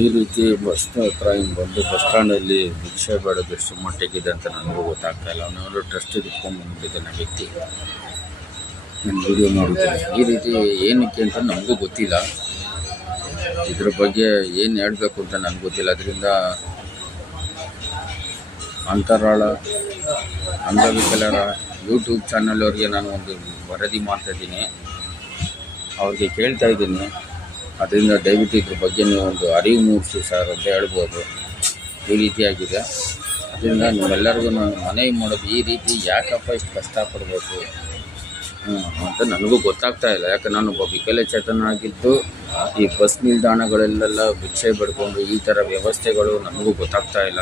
ಈ ರೀತಿ ಬಸ್ ಹತ್ರ ಹಿಂಗೆ ಬಂದು ಬಸ್ ಸ್ಟ್ಯಾಂಡಲ್ಲಿ ಭಿಕ್ಷೆ ಬೇಡೋದು ಎಷ್ಟು ಮಟ್ಟಿಗಿದೆ ಅಂತ ನನಗೂ ಗೊತ್ತಾಗ್ತಾ ಇಲ್ಲ. ಅವನವರು ಟ್ರಸ್ಟ್ ಇಟ್ಕೊಂಡ್ಬಂದ್ಬಿಟ್ಟಿದ್ದಾನೆ ವ್ಯಕ್ತಿ. ನಾನು ವಿಡಿಯೋ ನೋಡಿದ್ದೇನೆ. ಈ ರೀತಿ ಏನಕ್ಕೆ ಅಂತ ನನಗೂ ಗೊತ್ತಿಲ್ಲ. ಇದ್ರ ಬಗ್ಗೆ ಏನು ಹೇಳಬೇಕು ಅಂತ ನನಗೆ ಗೊತ್ತಿಲ್ಲ. ಅದರಿಂದ ಅಂತರಾಳ ಅಂಗವಿಕಲರ ಯೂಟ್ಯೂಬ್ ಚಾನಲ್ ಅವ್ರಿಗೆ ನಾನು ಒಂದು ವರದಿ ಮಾಡ್ತಾಯಿದ್ದೀನಿ, ಅವ್ರಿಗೆ ಕೇಳ್ತಾ ಇದ್ದೀನಿ. ಅದರಿಂದ ದಯವಿಟ್ಟು ಇದ್ರ ಬಗ್ಗೆ ನೀವು ಒಂದು ಅರಿವು ಮೂಡಿಸಿ ಸರ್ ಅಂತ ಹೇಳ್ಬೋದು. ಈ ರೀತಿಯಾಗಿದೆ. ಅದರಿಂದ ನೀವೆಲ್ಲರಿಗೂ ನಾನು ಮನವಿ ಮಾಡೋದು, ಈ ರೀತಿ ಯಾಕಪ್ಪ ಇಷ್ಟು ಕಷ್ಟಪಡಬೇಕು ಅಂತ ನನಗೂ ಗೊತ್ತಾಗ್ತಾ ಇಲ್ಲ. ಯಾಕೆ ನಾನು ಒಬ್ಬ ವಿಕಲಚೇತನ ಆಗಿದ್ದು ಈ ಬಸ್ ನಿಲ್ದಾಣಗಳಲ್ಲೆಲ್ಲ ಭಿಕ್ಷೆ ಬಿಡ್ಕೊಂಡು ಈ ಥರ ವ್ಯವಸ್ಥೆಗಳು ನನಗೂ ಗೊತ್ತಾಗ್ತಾ ಇಲ್ಲ.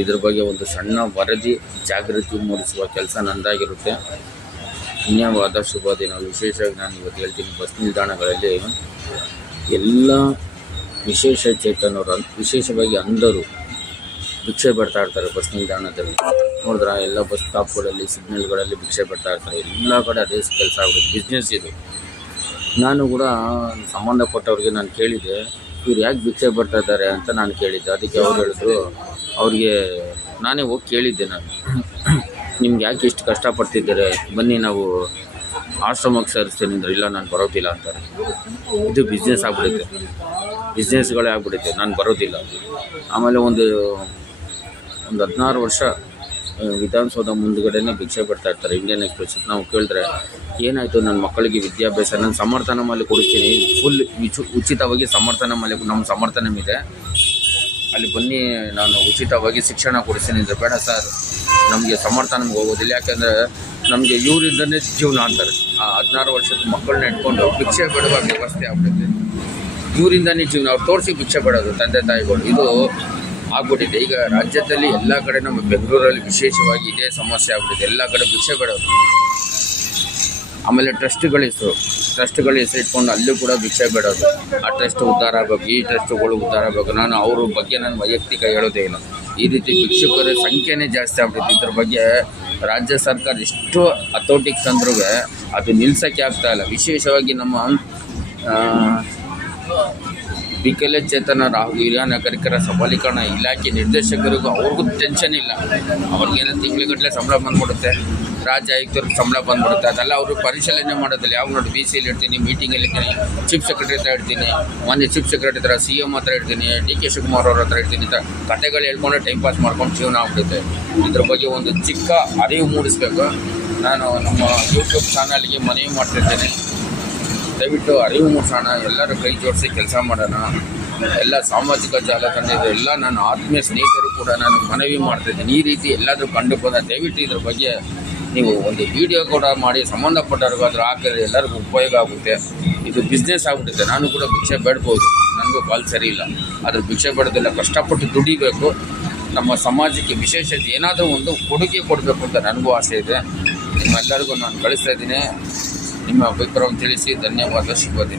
ಇದ್ರ ಬಗ್ಗೆ ಒಂದು ಸಣ್ಣ ವರದಿ ಜಾಗೃತಿ ಮೂಡಿಸುವ ಕೆಲಸ ನಂದಾಗಿರುತ್ತೆ. ಧನ್ಯವಾದ. ಶುಭ ದಿನ. ವಿಶೇಷವಾಗಿ ನಾನು ಇವತ್ತು ಹೇಳ್ತೀನಿ, ಬಸ್ ನಿಲ್ದಾಣಗಳಲ್ಲಿ ಎಲ್ಲ ವಿಶೇಷ ಚೇತನರು, ವಿಶೇಷವಾಗಿ ಅಂಧರು ಭಿಕ್ಷೆ ಬಿಡ್ತಾ ಇರ್ತಾರೆ. ಬಸ್ ನಿಲ್ದಾಣದಲ್ಲಿ ನೋಡಿದ್ರೆ ಎಲ್ಲ ಬಸ್ ಸ್ಟಾಪ್ಗಳಲ್ಲಿ, ಸಿಗ್ನಲ್ಗಳಲ್ಲಿ ಭಿಕ್ಷೆ ಬಿಡ್ತಾ ಇರ್ತಾರೆ. ಎಲ್ಲ ಕಡೆ ಅದೇ ಕೆಲಸ ಆಗ್ಬಿಟ್ಟು ಬಿಸ್ನೆಸ್ ಇದು. ನಾನು ಕೂಡ ಸಂಬಂಧಪಟ್ಟವ್ರಿಗೆ ನಾನು ಕೇಳಿದೆ, ಇವ್ರು ಯಾಕೆ ಭಿಕ್ಷೆ ಬಿಡ್ತಾ ಇದ್ದಾರೆ ಅಂತ ನಾನು ಕೇಳಿದ್ದೆ. ಅದಕ್ಕೆ ಅವ್ರು ಹೇಳಿದ್ರು, ಅವ್ರಿಗೆ ನಾನೇ ಹೋಗಿ ಕೇಳಿದ್ದೆ, ನಾನು ನಿಮ್ಗೆ ಯಾಕೆ ಇಷ್ಟು ಕಷ್ಟಪಡ್ತಿದ್ದಾರೆ, ಬನ್ನಿ ನಾವು ಆಶ್ರಮಕ್ಕೆ ಸೇರಿಸ್ತೀನಿ ಅಂದ್ರೆ, ಇಲ್ಲ ನಾನು ಬರೋದಿಲ್ಲ ಅಂತಾರೆ. ಇದು ಬಿಸ್ನೆಸ್ ಆಗ್ಬಿಡುತ್ತೆ, ಬಿಸ್ನೆಸ್ಗಳೇ ಆಗ್ಬಿಡುತ್ತೆ. ನಾನು ಬರೋದಿಲ್ಲ. ಆಮೇಲೆ ಒಂದು 16 ವರ್ಷ ವಿಧಾನಸೌಧ ಮುಂದುಗಡೆನೇ ಭಿಕ್ಷೆ ಬಿಡ್ತಾ ಇರ್ತಾರೆ ಇಂಡಿಯನ್ ಎಕ್ಸ್ಪ್ರೆಸ್. ನಾವು ಕೇಳಿದ್ರೆ, ಏನಾಯಿತು ನನ್ನ ಮಕ್ಕಳಿಗೆ ವಿದ್ಯಾಭ್ಯಾಸ ನಾನು ಸಮರ್ಥನ ಮೇಲೆ ಕೊಡಿಸ್ತೀನಿ, ಫುಲ್ ಉಚಿತವಾಗಿ ಸಮರ್ಥನ ಮೇಲೆ ನಮ್ಮ ಸಮರ್ಥನ ಇದೆ, ಅಲ್ಲಿ ಬನ್ನಿ ನಾನು ಉಚಿತವಾಗಿ ಶಿಕ್ಷಣ ಕೊಡಿಸ್ತೀನಿ ಅಂದರೆ, ಬೇಡ ಸರ್ ನಮಗೆ ಸಮರ್ಥನಕ್ಕೆ ಹೋಗೋದಿಲ್ಲ, ಯಾಕೆಂದರೆ ನಮಗೆ ಇವರಿಂದನೇ ಜೀವನ ಅಂತಾರೆ. ಆ 16 ವರ್ಷದ ಮಕ್ಕಳನ್ನ ಇಟ್ಕೊಂಡು ಭಿಕ್ಷೆ ಬಿಡುವ ವ್ಯವಸ್ಥೆ ಆಗ್ಬಿಡುತ್ತೆ. ಇವರಿಂದನೇ ಜೀವನ, ಅವ್ರು ತೋರಿಸಿ ಭಿಕ್ಷೆ ಬಿಡೋದು ತಂದೆ ತಾಯಿಗಳು. ಇದು ಆಗ್ಬಿಟ್ಟಿದೆ ಈಗ ರಾಜ್ಯದಲ್ಲಿ ಎಲ್ಲ ಕಡೆ. ನಮ್ಮ ಬೆಂಗಳೂರಲ್ಲಿ ವಿಶೇಷವಾಗಿ ಇದೇ ಸಮಸ್ಯೆ ಆಗ್ಬಿಟ್ಟಿದೆ. ಎಲ್ಲ ಕಡೆ ಭಿಕ್ಷೆ ಬಿಡೋದು. ಆಮೇಲೆ ಟ್ರಸ್ಟ್ಗಳ ಹೆಸರು ಇಟ್ಕೊಂಡು ಅಲ್ಲೂ ಕೂಡ ಭಿಕ್ಷೆ ಬಿಡೋದು. ಆ ಟ್ರಸ್ಟ್ ಉದ್ಧಾರ ಆಗಬೇಕು, ಈ ಟ್ರಸ್ಟ್ಗಳು ಉದ್ಧಾರ ಆಗಬೇಕು. ನಾನು ಅವ್ರ ಬಗ್ಗೆ ನಾನು ವೈಯಕ್ತಿಕ ಹೇಳೋದೇ ಇಲ್ಲ. ಈ ರೀತಿ ಭಿಕ್ಷುಕರ ಸಂಖ್ಯೆನೇ ಜಾಸ್ತಿ ಆಗ್ಬಿಡುತ್ತೆ. ಇದ್ರ ಬಗ್ಗೆ ರಾಜ್ಯ ಸರ್ಕಾರ ಎಷ್ಟು ಹತೋಟಿಗೆ ತಂದ್ರೂ ಅದು ನಿಲ್ಸೋಕ್ಕೆ ಆಗ್ತಾಯಿಲ್ಲ. ವಿಶೇಷವಾಗಿ ನಮ್ಮ ವಿಕಲಚೇತನರ ಹಾಗೂ ಹಿರಿಯ ನಾಗರಿಕರ ಸಬಲೀಕರಣ ಇಲಾಖೆ ನಿರ್ದೇಶಕರಿಗೂ ಅವ್ರಿಗೂ ಟೆನ್ಷನ್ ಇಲ್ಲ. ಅವ್ರಿಗೇನೋ ತಿಂಗಳಿಗಟ್ಟಲೆ ಸಂಬಳ ಬಂದ್ಬಿಡುತ್ತೆ, ರಾಜ್ಯ ಆಯುಕ್ತರಿಗೆ ಸಂಬಳ ಬಂದ್ಬಿಡುತ್ತೆ. ಅದೆಲ್ಲ ಅವರು ಪರಿಶೀಲನೆ ಮಾಡೋದಿಲ್ಲ. ಯಾವ ನೋಡಿ BC-ಯಲ್ಲಿ ಇಡ್ತೀನಿ, ಮೀಟಿಂಗಲ್ಲಿ ಇರ್ತೀನಿ, ಚೀಫ್ ಸೆಕ್ರೆಟರಿ ಹತ್ರ ಇಡ್ತೀನಿ, ಮೊನ್ನೆ ಚೀಫ್ ಸೆಕ್ರೆಟರಿ ಹತ್ರ, CM ಹತ್ರ ಇಡ್ತೀನಿ, DK ಶಿವಕುಮಾರ್ ಅವ್ರ ಹತ್ರ ಇಡ್ತೀನಿ ಅಂತ ಕತೆಗಳು ಹೇಳ್ಕೊಂಡು ಟೈಮ್ ಪಾಸ್ ಮಾಡ್ಕೊಂಡು ಜೀವನ ಆಗ್ಬಿಡುತ್ತೆ. ಇದ್ರ ಬಗ್ಗೆ ಒಂದು ಚಿಕ್ಕ ಅರಿವು ಮೂಡಿಸ್ಬೇಕು. ನಾನು ನಮ್ಮ ಯೂಟ್ಯೂಬ್ ಚಾನಲ್ಗೆ ಮನವಿ ಮಾಡ್ತಿದ್ದೇನೆ, ದಯವಿಟ್ಟು ಅರಿವು ಮೂಡಿಸೋಣ, ಎಲ್ಲರೂ ಕೈ ಜೋಡಿಸಿ ಕೆಲಸ ಮಾಡೋಣ. ಎಲ್ಲ ಸಾಮಾಜಿಕ ಜಾಲತಾಣ ಎಲ್ಲ ನನ್ನ ಆತ್ಮೀಯ ಸ್ನೇಹಿತರು ಕೂಡ ನಾನು ಮನವಿ ಮಾಡ್ತಾಯಿದ್ದೀನಿ. ಈ ರೀತಿ ಎಲ್ಲಾದರೂ ಕಂಡು ಬಂದ ದಯವಿಟ್ಟು ಇದ್ರ ಬಗ್ಗೆ ನೀವು ಒಂದು ವಿಡಿಯೋ ಕೂಡ ಮಾಡಿ ಸಂಬಂಧಪಟ್ಟವ್ರಿಗಾದ್ರೂ ಹಾಕಿದ್ರೆ ಎಲ್ಲರಿಗೂ ಉಪಯೋಗ ಆಗುತ್ತೆ. ಇದು ಬಿಸ್ನೆಸ್ ಆಗಿಬಿಡುತ್ತೆ. ನಾನು ಕೂಡ ಭಿಕ್ಷೆ ಬೇಡ್ಬೋದು, ನನಗೂ ಕಾಲ್ ಸರಿ ಇಲ್ಲ, ಆದರೆ ಭಿಕ್ಷೆ ಬೇಡೋದಿಲ್ಲ, ಕಷ್ಟಪಟ್ಟು ದುಡಿಬೇಕು. ನಮ್ಮ ಸಮಾಜಕ್ಕೆ ವಿಶೇಷತೆ ಏನಾದರೂ ಒಂದು ಕೊಡುಗೆ ಕೊಡಬೇಕು ಅಂತ ನನಗೂ ಆಸೆ ಇದೆ. ನಿಮ್ಮೆಲ್ಲರಿಗೂ ನಾನು ಕಳಿಸ್ತಾ ಇದ್ದೀನಿ. ನಿಮ್ಮ ಅಭಿಪ್ರಾಯವನ್ನು ತಿಳಿಸಿ. ಧನ್ಯವಾದ. ಶುಭ ದಿನ.